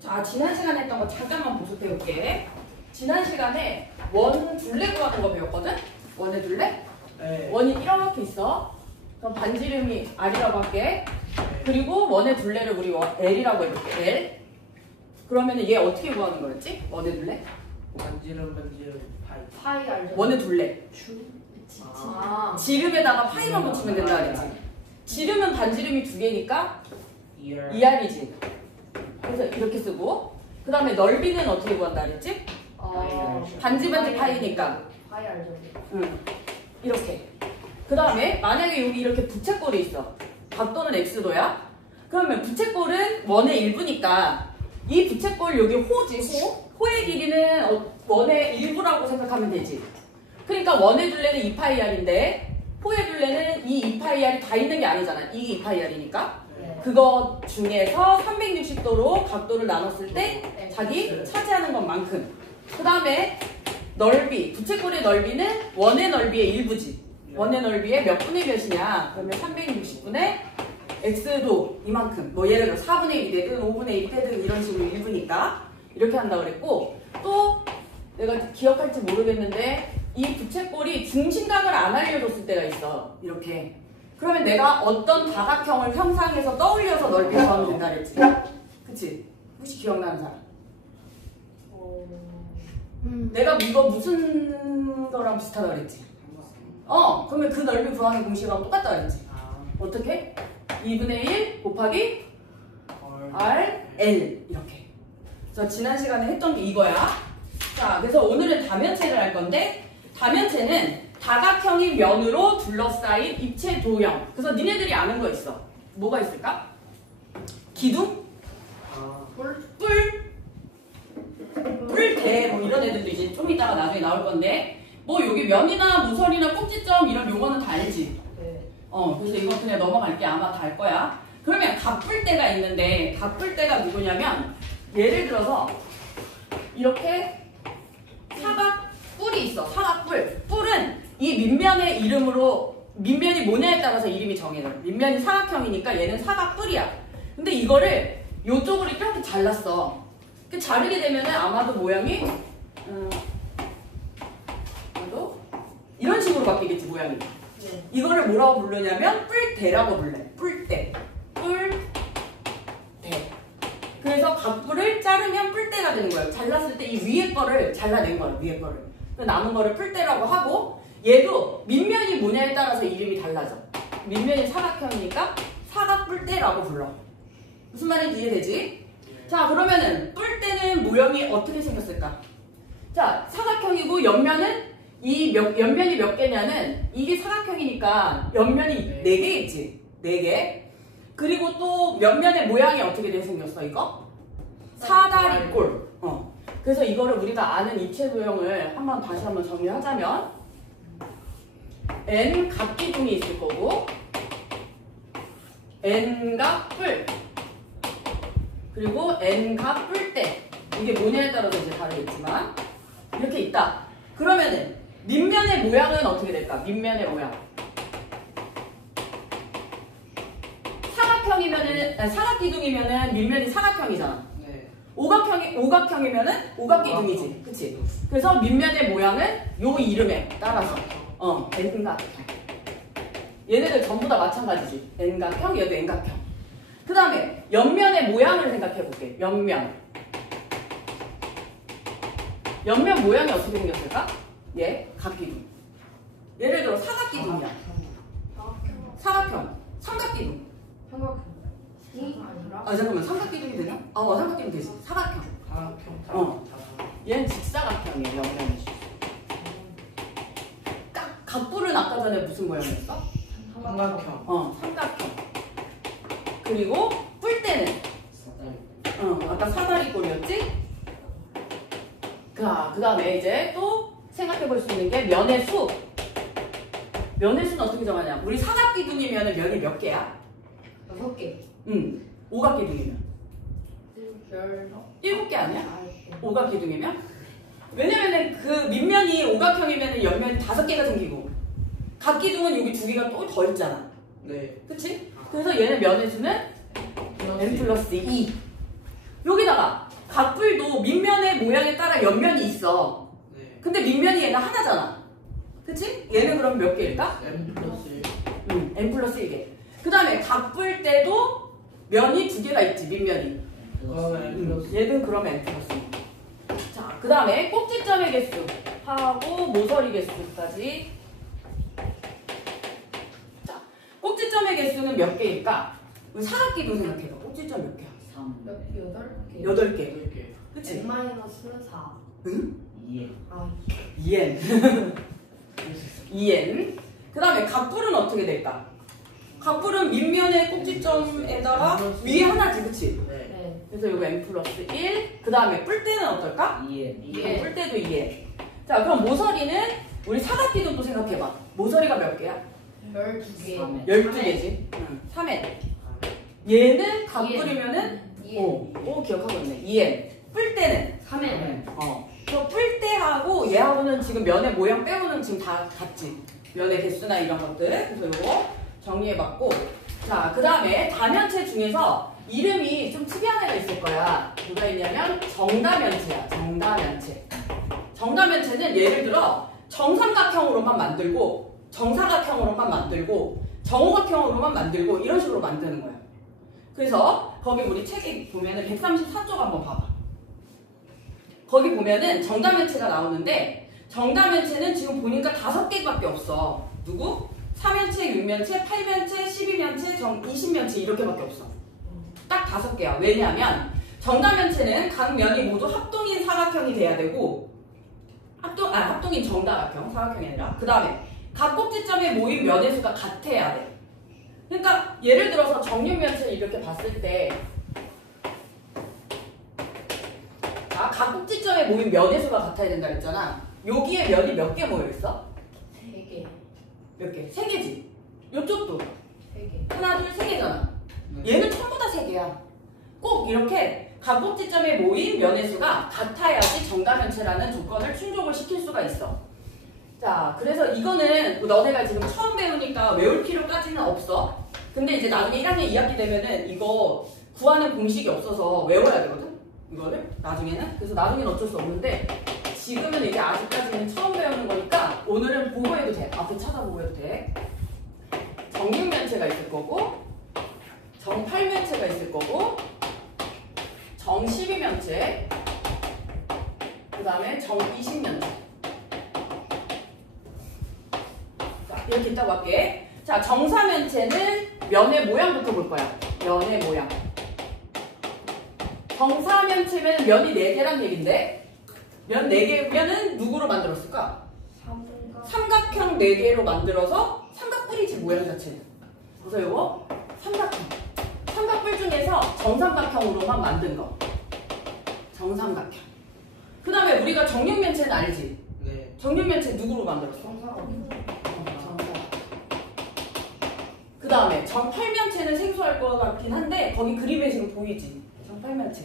자, 지난 시간에 했던 거 잠깐만 보습해 볼게. 지난 시간에 원 둘레 구하는 거 배웠거든? 원의 둘레? 네. 원이 이렇게 있어. 그럼 반지름이 R이라고 할게. 그리고 원의 둘레를 우리 L이라고 해볼게. L. 그러면 얘 어떻게 구하는 거였지? 원의 둘레? 반지름 파이 알죠? 원의 둘레. 아. 지름에다가 파이만 붙이면 된다 그랬지. 지름은 반지름이 두 개니까 2R이지. 그래서 이렇게 쓰고, 그 다음에 넓이는 어떻게 구한다 그랬지? 반지 파이니까. 파이 알죠? 응. 이렇게. 그 다음에 만약에 여기 이렇게 부채꼴이 있어. 각도는 x도야. 그러면 부채꼴은 원의 일부니까 이 부채꼴 여기 호지, 호. 호의 길이는 원의 일부라고 생각하면 되지. 그러니까 원의 둘레는 2파이r인데 호의 둘레는 이 2파이r이 다 있는 게 아니잖아. 이게 2파이r이니까. 그거 중에서 360도로 각도를 나눴을 때 자기 차지하는 것만큼. 그 다음에 넓이, 부채꼴의 넓이는 원의 넓이의 일부지. 원의 넓이의 몇 분의 몇이냐? 그러면 360분의 x도 이만큼. 뭐 예를 들어 4분의 1이 되든 5분의 1이 되든 이런 식으로 일부니까 이렇게 한다고 그랬고, 또 내가 기억할지 모르겠는데 이 부채꼴이 중심각을 안 알려줬을 때가 있어. 이렇게. 그러면 내가 어떤 다각형을 형상해서 떠올려서 넓이 구하면 된다 그랬지. 그치? 혹시 기억나는 사람? 내가 이거 무슨 거랑 비슷하다 그랬지? 그러면 그 넓이 구하는 공식하고 똑같다 그랬지? 어떻게? 2분의 1 곱하기 R, L 이렇게. 그래서 지난 시간에 했던 게 이거야. 자, 그래서 오늘은 다면체를 할 건데, 다면체는 다각형이 면으로 둘러싸인 입체 도형. 그래서 니네들이 아는 거 있어. 뭐가 있을까? 기둥? 뿔대 뭐 이런 애들도 이제 좀 이따가 나중에 나올 건데, 뭐 여기 면이나 무설이나 꼭지점 이런 요거는 다 알지? 그래서 이거 그냥 넘어갈게. 아마 다 알 거야. 그러면 갑뿔대가 있는데, 갑뿔대가 누구냐면 예를 들어서 이렇게 사각뿔이 있어. 사각뿔. 뿔은 이 밑면의 이름으로, 밑면이 뭐냐에 따라서 이름이 정해져. 밑면이 사각형이니까 얘는 사각뿔이야. 근데 이거를 요쪽으로 이렇게 잘랐어. 그 자르게 되면은 아마도 모양이 아마도 이런 식으로 바뀌겠지, 모양이. 이거를 뭐라고 부르냐면 뿔대라고 불러. 뿔대. 뿔대. 그래서 각뿔을 자르면 뿔대가 되는 거예요. 잘랐을 때 이 위에 거를 잘라낸 거예요. 위에 거를. 남은 거를 뿔대라고 하고, 얘도 밑면이 뭐냐에 따라서 이름이 달라져. 밑면이 사각형이니까 사각뿔대라고 불러. 무슨 말인지 이해되지? 자, 그러면은 뿔대는 모형이 어떻게 생겼을까? 자, 사각형이고 옆면은 옆면이 몇 개냐는, 이게 사각형이니까 옆면이 4개 있지. 4개. 그리고 또 옆면의 모양이 어떻게 생겼어, 이거? 사다리꼴. 그래서 이거를 우리가 아는 입체 도형을 다시 한번 정리하자면, N 각기둥이 있을 거고, N각 뿔, 그리고 N각 뿔대. 이게 뭐냐에 따라서 이제 다르겠지만 이렇게 있다. 그러면은 밑면의 모양은 어떻게 될까? 밑면의 모양. 사각기둥이면은 밑면이 사각형이잖아. 오각형이면은 오각기둥이지. 그치? 그래서 밑면의 모양은 요 이름에 따라서 N각형. 얘네들 전부 다 마찬가지지. N각형, 얘도 N각형. 그 다음에 옆면의 모양을 생각해 볼게. 옆면 모양이 어떻게 생겼을까? 얘 각기둥. 예를 들어 사각기둥이야. 사각형. 삼각기둥. 잠깐만, 삼각기둥이 되나? 삼각기둥 되지. 사각형. 얘는 직사각형이에요. 옆면이. 각뿔은 아까 전에 무슨 모양이었어? 삼각형. 삼각형. 그리고 뿔대는 아까 사다리꼴이었지? 그 다음에 이제 또 생각해 볼 수 있는 게 면의 수. 면의 수는 어떻게 정하냐? 우리 사각기둥이면 면이 몇 개야? 6개. 오각기둥이면 7개 아니야? 오각기둥이면? 왜냐면은 그 밑면이 오각형이면 옆면이 5개가 생기고, 각기둥은 여기 2개가 또 더 있잖아. 네. 그치? 그래서 얘는 면의 수는 n 플러스 2. 여기다가 각불도 밑면의 모양에 따라 옆면이 있어. 네. 근데 밑면이 얘는 하나잖아. 그치? 얘는 그럼 몇 개일까? M 플러스 1. n 플러스 1개. 그 다음에 각불 때도 면이 두 개가 있지, 밑면이. M 플러스 얘는 그럼 n 플러스 1. 자, 그 다음에 꼭지점의 개수 하고 모서리 개수까지. 자, 꼭지점의 개수는 몇 개일까? 우리 사각기도 생각해봐. 꼭지점 몇 개야? 3. 8개. 8개. 8개. 그치? N-4. 응? 2. 아, 2n. 2n. 그 다음에 각불은 어떻게 될까? 각불은 밑면의 꼭지점에다가 위에 하나지, 그치? 네. 네. 그래서 이거 n 플러스 1. 그 다음에 뿔 때는 어떨까? 2. 뿔 때도 2n. 자, 그럼 모서리는 우리 사각기도 또 생각해봐. 모서리가 몇 개야? 12개. 12개지. 3n. 얘는 각불이면은 2. 오, 기억하고 있네. 2n. 뿔 때는 3엔. 저 뿔 때하고 얘하고는 지금 면의 모양 빼고는 지금 다 같지. 면의 개수나 이런 것들. 그래서 이거 정리해봤고. 자, 그 다음에 다면체 중에서 이름이 좀 특이한 애가 있을 거야. 누가 있냐면 정다면체야. 정다면체. 정다면체는 예를 들어 정삼각형으로만 만들고 정사각형으로만 만들고 정오각형으로만 만들고 이런 식으로 만드는 거야. 그래서 거기 우리 책에 보면은 134쪽 한번 봐봐. 거기 보면은 정다면체가 나오는데 정다면체는 지금 보니까 5개밖에 없어. 누구? 3면체, 6면체, 8면체, 12면체, 20면체 이렇게밖에 없어. 딱 5개야. 왜냐하면 정다면체는 각 면이 모두 합동인 사각형이 돼야 되고 합동인 정다각형, 사각형이 아니라 그 다음에 각 꼭지점에 모인 면의 수가 같아야 돼. 그러니까 예를 들어서 정육면체를 이렇게 봤을 때 각 꼭지점에 모인 면의 수가 같아야 된다 그랬잖아. 여기에 면이 몇 개 모여있어? 3개. 몇 개? 3개지. 이쪽도 3개. 하나, 둘, 3개잖아. 얘는 전부 다 3개야. 꼭 이렇게 각 꼭지점에 모인 면의 수가 같아야지 정다면체라는 조건을 충족을 시킬 수가 있어. 자, 그래서 이거는 너네가 지금 처음 배우니까 외울 필요까지는 없어. 근데 이제 나중에 1학년 2학기 되면은 이거 구하는 공식이 없어서 외워야 되거든? 이거를? 나중에는? 그래서 나중에는 어쩔 수 없는데 지금은 이제 아직까지는 처음 배우는 거니까 오늘은 보고 해도 돼. 앞에 찾아보고 해도 돼. 정육면체가 있을 거고 정팔면체가 있을 거고 정12면체 그 다음에 정20면체 자, 이렇게 있다고 할게. 자, 정사면체는 면의 모양부터 볼 거야. 면의 모양. 정사면체면 면이 4개란 얘긴데 면 4개면은 누구로 만들었을까? 삼각형 4개로 만들어서 삼각뿔이지 모양 자체는. 그래서 이거 삼각형. 삼각뿔 중에서 정삼각형으로만 만든 거. 정삼각형. 그 다음에 우리가 정육면체는 알지? 네. 정육면체 누구로 만들었어? 그 다음에 정팔면체는 생소할 것 같긴 한데 거기 그림에 지금 보이지? 정팔면체.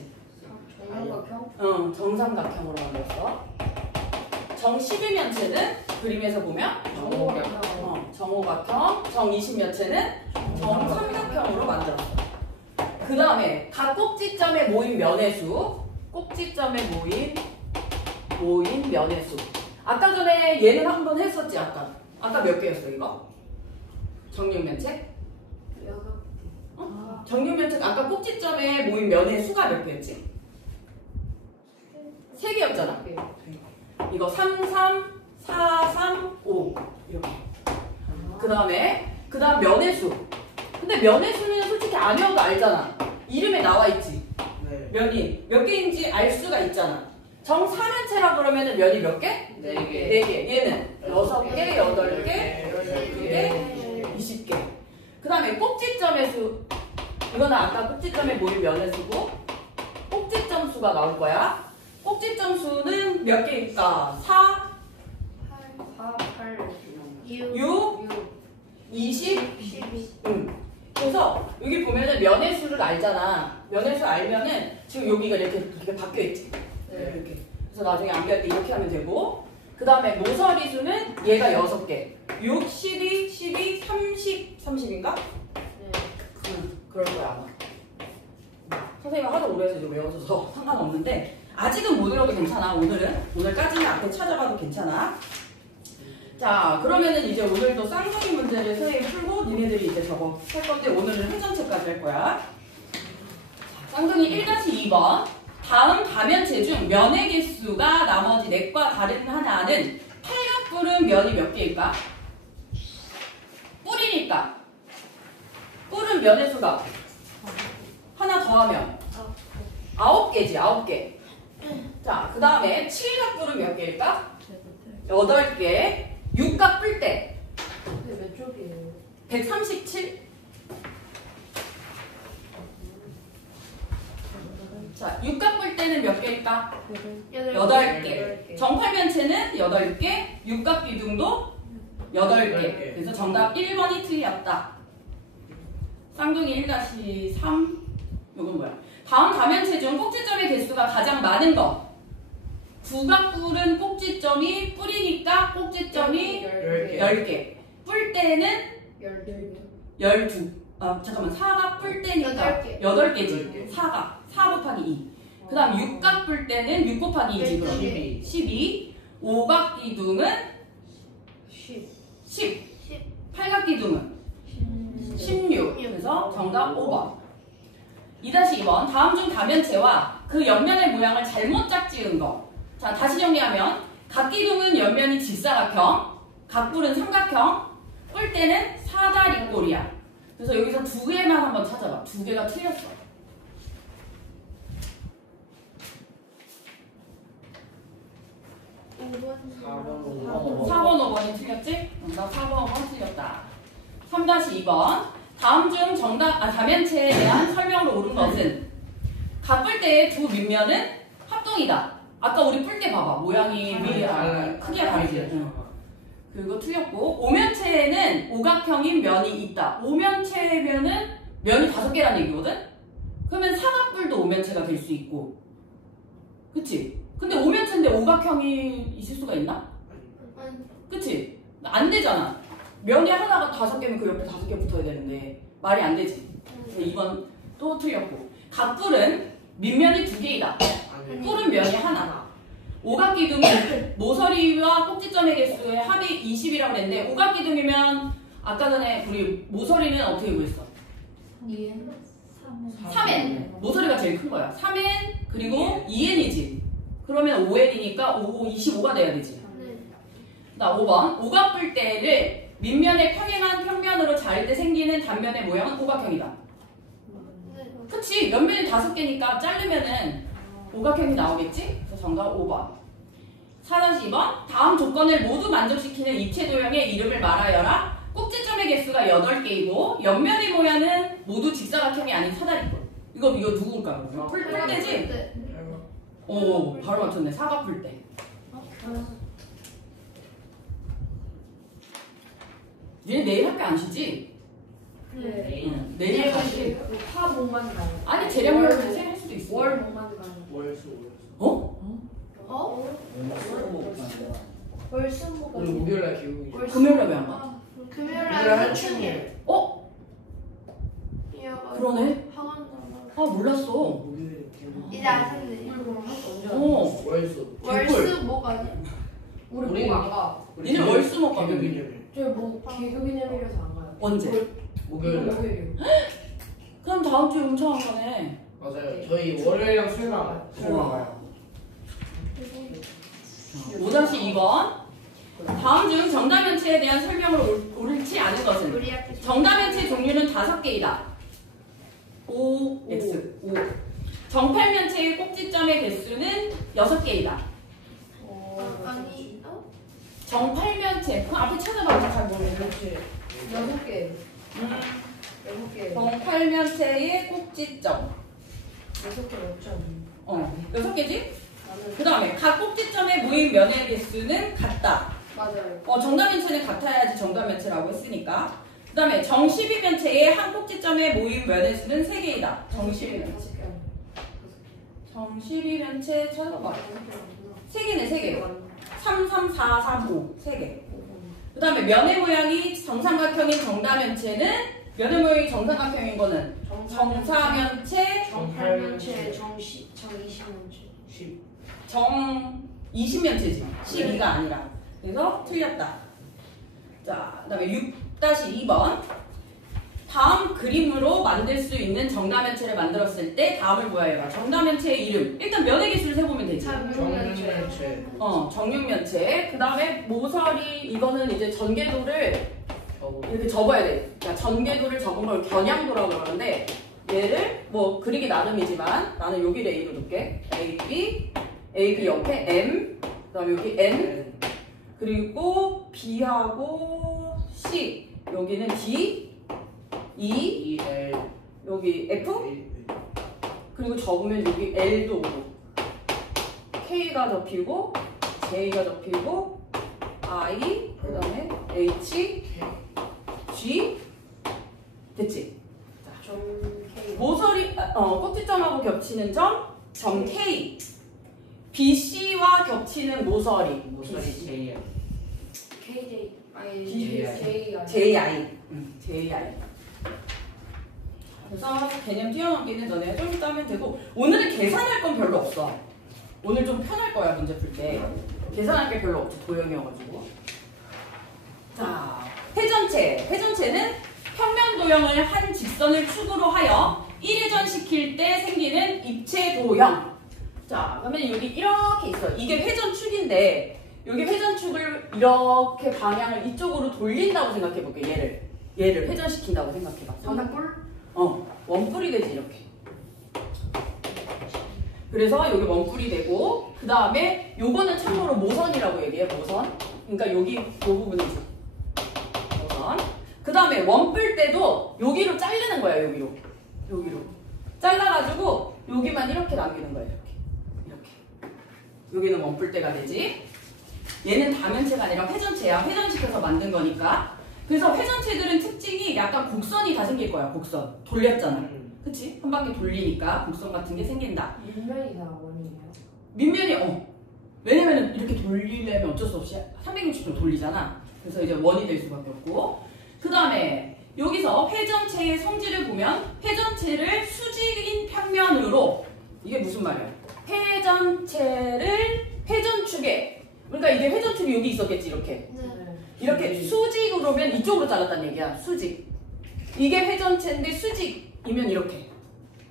정삼각형? 정삼각형으로 만들었어. 정12면체는 그림에서 보면 정오각형, 정20면체는 정삼각형으로 만들었어. 그 다음에 각 꼭지점에 모인 면의 수, 꼭지점에 모인 면의 수. 아까 전에 얘는 한번 했었지, 아까 몇 개였어, 이거? 정육면체? 6개. 정육면체 아까 꼭지점에 모인 면의 수가 몇 개였지? 3개였잖아. 이거 3, 3, 4, 3, 5 이렇게. 그 다음 면의 수. 근데 면의 수는 솔직히 안 외워도 알잖아. 이름에 나와 있지. 네. 면이 몇 개인지 알 수가 있잖아. 정사면체라 그러면은 면이 몇 개? 4개. 4개. 얘는 6개, 8개, 12개, 20개. 그 다음에 꼭지점의 수. 이거는 아까 꼭지점에 모인 면의 수고 꼭지점 수가 나올 거야. 꼭지점 수는 몇 개일까? 4, 4, 8, 6, 20, 12. 그래서 여기 보면은 면의 수를 알잖아. 면의 수 알면은 지금 여기가 이렇게 바뀌어 있지. 네. 이렇게. 그래서 나중에 암기할 때 이렇게 하면 되고. 그 다음에 모서리 수는 얘가 6개. 6, 12, 30인가? 네. 그럴 거야 아마. 선생님이 하도 오래 해서 이거 외워줘서 상관없는데 아직은 못 외워도 괜찮아. 오늘까지는 앞에 찾아봐도 괜찮아. 자, 그러면은 이제 오늘도 쌍둥이 문제를 선생님이 풀고 니네들이 이제 저거 할 건데 오늘은 회전체까지 할 거야. 자, 쌍둥이 1-2번. 다음 다면체 중 면의 개수가 나머지 넷과 다른 하나는 팔각뿔은 면이 몇 개일까? 뿔이니까. 뿔은 면의 수가 하나 더하면 9개지, 9개. 자, 그 다음에 칠각뿔은 몇 개일까? 8개. 육각뿔 때 근데 몇 쪽이에요? 137. 자, 육각뿔 때는 몇 개일까? 8개. 정팔면체는 8개. 육각기둥도 8개. 그래서 정답 1번이 틀렸다. 쌍둥이 1-3. 이건 뭐야? 다음 다면체 중 꼭지점의 개수가 가장 많은 거. 구각뿔은 꼭지점이 뿔이니까 꼭지점이 10개. 뿔 때는 12. 잠깐만. 사각뿔 때니까 8개지. 사각. 4 곱하기 2. 그 다음 육각뿔 때는 6 곱하기 2지. 그럼 12. 오각기둥은 10. 팔각기둥은 16. 그래서 정답 5번. 2-2번. 다음 중 다면체와 그 옆면의 모양을 잘못 짝지은 거. 자, 다시 정리하면 각기둥은 옆면이 직사각형, 각뿔은 삼각형, 뿔대는 사다리꼴이야. 그래서 여기서 두 개만 한번 찾아봐. 두 개가 틀렸어. 4번, 5번이 틀렸지? 나 4번, 5번 틀렸다. 3-2번. 다음 중 다면체에 대한 설명으로 옳은 것은 각뿔대의 두 밑면은 합동이다. 아까 우리 뿔대 봐봐. 모양이 크기가 다르지. 그리고 틀렸고, 오면체에는 오각형인 면이 있다. 오면체면은 면이 5개라는 얘기거든? 그러면 사각뿔도 오면체가 될 수 있고. 그치? 근데 오면체인데 오각형이 있을 수가 있나? 그치? 안 되잖아. 면이 하나가 5개면 그 옆에 5개 붙어야 되는데 말이 안 되지. 그래서 2번 또 틀렸고. 각뿔은 밑면이 2개이다. 뿔은 면이 하나. 오각기둥은 모서리와 꼭지점의 개수의 합이 20이라고 그랬는데 오각기둥이면 아까 전에 우리 모서리는 어떻게 구했어? 3n. 모서리가 제일 큰 거야. 3n 그리고 2n이지. 그러면 5n이니까 25가 돼야 되지. 나 5번. 오각뿔대를 밑면에 평행한 평면으로 자를 때 생기는 단면의 모양은 오각형이다. 그치? 옆면이 5개니까 자르면은 오각형이 나오겠지? 그래서 정답 5번. 4-2번. 다음 조건을 모두 만족시키는 입체 도형의 이름을 말하여라. 꼭지점의 개수가 8개이고 옆면의 모양은 모두 직사각형이 아닌 사다리꼴. 이거 누굴까? 뿔대지? 오, 바로 맞췄네. 사각뿔대. 얘 내일 학교 안 쉬지? 네. 응. 내일 가지. 화목만 가요. 아니 재량별로 할 수도 있어. 월목만 가요. 어? 월수목. 오늘 목요일날 교육이. 금요일에 왜 안 가? 금요일날 한충일. 어? 그러네. 아 몰랐어. 목요일에 교육. 이제 아셨네. 어. 월수목 아니야? 우리 목 안 가. 니네 월수목 가면 개교기념일. 저뭐 개교기념일이라서 안 가요. 언제? 목요일날. 목요일이요. 그럼 다음 주에 엄청 안 가네. 맞아요. 저희 월요일랑 수요일 나가요. 우와. 5-2번. 다음 중 정다면체에 대한 설명을 옳지 않은 것은 우리 학교 정다면체 종류는 5개이다. OX. 5. 정팔면체의 꼭지점의 개수는 6개이다. 아니 정팔면체. 그 앞에 찾아봐도 잘 모르겠네. 6개. 6개. 정팔면체의 꼭지점. 6개 맞죠? 6개지? 그 다음에 각 꼭지점의 모인 면의 개수는 같다. 맞아요. 정다면체는 같아야지 정다면체라고 했으니까. 그 다음에 정12면체의 한 꼭지점의 모인 면의 수는 3개이다. 정12면체. 정12면체 찾아봐. 3개네, 3개. 3, 3, 4, 3, 5. 3개. 그 다음에 면의 모양이 정삼각형인 정다면체는 면의 모양이 정삼각형인 거는 정사면체, 정팔면체, 정이십면체. 10. 정 20면체지. 12가 아니라. 그래서 틀렸다. 자, 그 다음에 6-2번. 다음 그림으로 만들 수 있는 정다면체를 만들었을 때 다음을 구하여라. 정다면체의 이름. 일단 면의 개수를 세보면 되지. 정면체. 정육면체. 그 다음에 모서리, 이거는 이제 전개도를 이렇게 접어야 돼. 그러니까 전개도를 접은 걸 겨냥도라고 그러는데, 얘를 뭐 그리기 나름이지만 나는 여기를 A로 둘게. AB 옆에 M, 그 다음에 여기 N, 그리고 B하고 C, 여기는 D, E, L. 여기 F, 그리고 접으면 여기 L도 오고, K가 접히고, J가 접히고, I, 그 다음에 H, G, 됐지? 정 K. 모서리, 꼭지점하고 겹치는 점, 점 K. BC와 겹치는 모서리, 모서리 J. KJ. 아니 JI. JI. JI. 그래서 개념 뛰어넘기는 너네가 좀 이따 하면 되고, 오늘은 계산할 건 별로 없어. 오늘 좀 편할 거야, 문제 풀 때. 계산할 게 별로 없지, 도형이어가지고. 자, 회전체. 회전체는 평면 도형을 한 직선을 축으로 하여 1회전시킬 때 생기는 입체 도형. 자, 그러면 여기 이렇게 있어. 이게 회전축인데, 여기 회전축을 이렇게 방향을 이쪽으로 돌린다고 생각해 볼게. 얘를 회전시킨다고 생각해 봐. 원뿔? 원뿔이 되지, 이렇게. 그래서 여기 원뿔이 되고, 그 다음에 요거는 참고로 모선이라고 얘기해, 모선. 그러니까 여기 요 부분이지. 모선. 그 다음에 원뿔 때도 여기로 자르는 거야, 여기로. 잘라가지고 여기만 이렇게 남기는 거야, 이렇게. 여기는 원뿔대가 되지. 얘는 다면체가 아니라 회전체야. 회전시켜서 만든 거니까. 그래서 회전체들은 특징이 약간 곡선이 다 생길 거야, 곡선. 돌렸잖아. 그치? 한 바퀴 돌리니까 곡선 같은 게 생긴다. 밑면이 다 원이에요. 밑면이, 왜냐면은 이렇게 돌리려면 어쩔 수 없이 360도 돌리잖아. 그래서 이제 원이 될 수밖에 없고. 그 다음에 여기서 회전체의 성질을 보면 회전체를 수직인 평면으로, 이게 무슨 말이야? 회전체를 회전축에, 그러니까 이게 회전축이 여기 있었겠지, 이렇게. 이렇게 수직으로면 이쪽으로 잘랐다는 얘기야, 수직. 이게 회전체인데 수직이면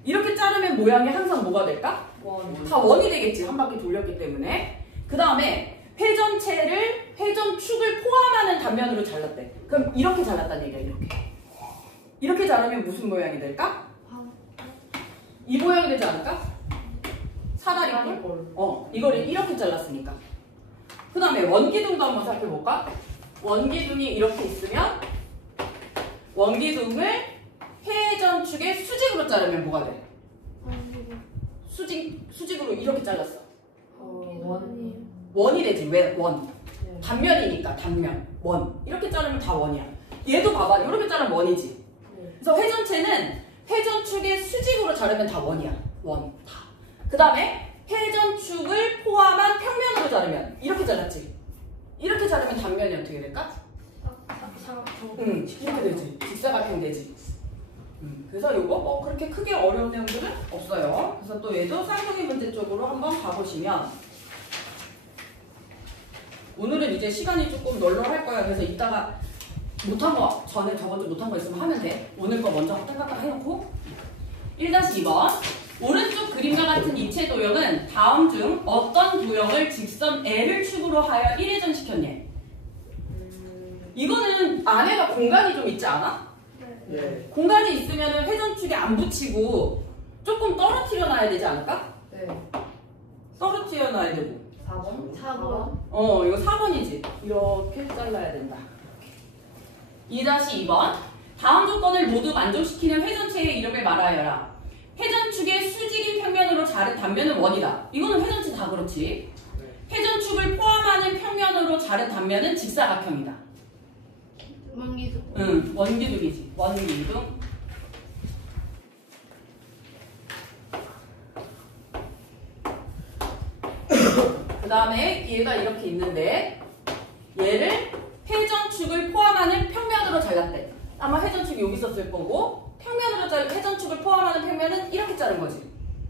이렇게 자르면 모양이 항상 뭐가 될까? 원. 다 원이 되겠지, 한 바퀴 돌렸기 때문에. 그 다음에 회전체를, 회전축을 포함하는 단면으로 잘랐대. 그럼 이렇게 잘랐다는 얘기야, 이렇게 자르면 무슨 모양이 될까? 이 모양이 되지 않을까? 사다리꼴? 이거를 이렇게 잘랐으니까. 그 다음에 원기둥도 한번 살펴볼까? 원기둥이 이렇게 있으면 원기둥을 회전축의 수직으로 자르면 뭐가 돼? 수직으로 이렇게 잘랐어. 원. 원이 되지. 왜 원? 네. 단면이니까 단면. 원. 이렇게 자르면 다 원이야. 얘도 봐봐. 이렇게 자르면 원이지. 네. 그래서 회전체는 회전축의 수직으로 자르면 다 원이야. 원. 다. 그 다음에 회전축을 포함한 평면으로 자르면 이렇게 잘랐지. 이렇게 자르면 단면이 어떻게 될까? 이렇게 되지. 직사각형 되지. 그래서 요거 뭐 그렇게 크게 어려운 내용들은 없어요. 그래서 또 얘도 쌍둥이 문제 쪽으로 한번 가보시면, 오늘은 이제 시간이 조금 널널할 거야. 그래서 이따가 못한 거, 전에 저번 주 못한 거 있으면 하면 돼. 오늘 거 먼저 딱딱딱 해놓고. 1-2번. 오른쪽 그림과 같은 입체 도형은 다음 중 어떤 도형을 직선 L을 축으로 하여 1회전 시켰냐? 이거는 안에가 공간이 좀 있지 않아? 네. 공간이 있으면 회전축에 안 붙이고 조금 떨어뜨려 놔야 되지 않을까? 네. 떨어뜨려 놔야 되고. 4번? 4번. 이거 4번이지. 이렇게 잘라야 된다. 2-2번. 다음 조건을 모두 만족시키는 회전체의 이름을 말하여라. 회전축의 수직인 평면으로 자른 단면은 원이다. 이거는 회전체 다 그렇지. 회전축을 포함하는 평면으로 자른 단면은 직사각형이다. 원기둥. 원기둥이지. 원기둥. 그 다음에 얘가 이렇게 있는데, 얘를 회전축을 포함하는 평면으로 잘랐대. 아마 회전축이 여기 있었을 거고, 평면으로 회전축을 포함하는 평면은 이렇게 자른 거지.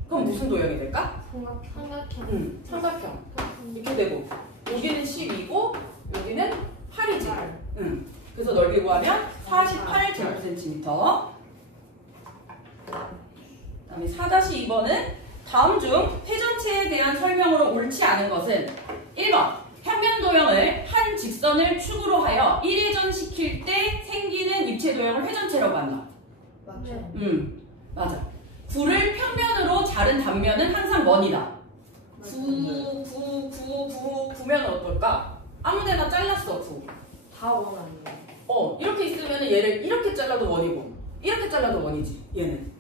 그럼 무슨 도형이 될까? 삼각형. 삼각형. 이렇게 되고 여기는 10이고 여기는 8이지. 그래서 넓이 구하면 48제곱센티미터. 그다음에 4-2번은 다음 중 회전체에 대한 설명으로 옳지 않은 것은 1번 평면 도형을 한 직선을 축으로 하여 1회전시킬 때 생기는 입체 도형을 회전체라고 한다. 맞죠? 맞아. 9를 평면으로 자른 단면은 항상 원이다. 9면은 어떨까? 아무데나 잘랐어 9. 다 원 아니에요? 이렇게 있으면 얘를 이렇게 잘라도 원이고 이렇게 잘라도 원이지 얘는.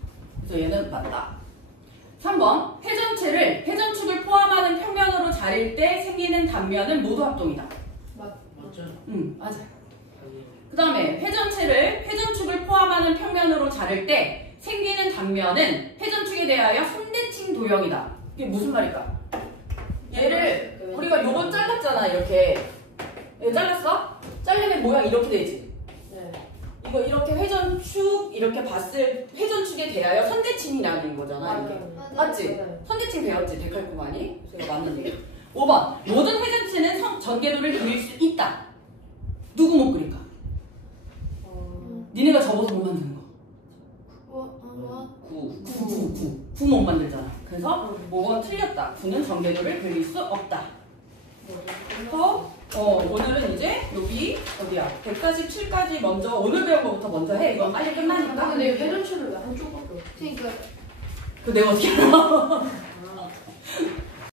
그래서 얘는 맞다. 3번 회전체를 회전축을 포함하는 평면으로 자를 때 생기는 단면은 모두 합동이다. 맞죠? 맞아. 그 다음에 회전체를 회전축을 포함하는 평면으로 자를 때 생기는 단면은 회전축에 대하여 손대칭 도형이다. 이게 무슨 말일까? 얘를 우리가 요거 잘랐잖아 이렇게. 얘 잘랐어? 잘리면 모양 이렇게 되지. 네. 이거 이렇게 회전축 이렇게 봤을 회전축에 대하여 선대칭이라는 거잖아. 이게. 맞지? 네. 선대칭 배웠지? 데칼코마니? 그래서 이거 맞는데. 5번 모든 회전체는 전개도를 그릴 수 있다. 누구 못 그릴까? 니네가 접어서 못 만드는 거. 9 못 만들잖아. 그래서 5번 틀렸다. 9는 전개도를 그릴 수 없다. 그래서 오늘은 이제 여기 어디야? 147까지 먼저 오늘 배운 거부터 먼저 해. 이건 빨리 끝나니까. 근데 회전체를 왜 한쪽밖에 없지? 그러니까 그 내가 어떻게 알아?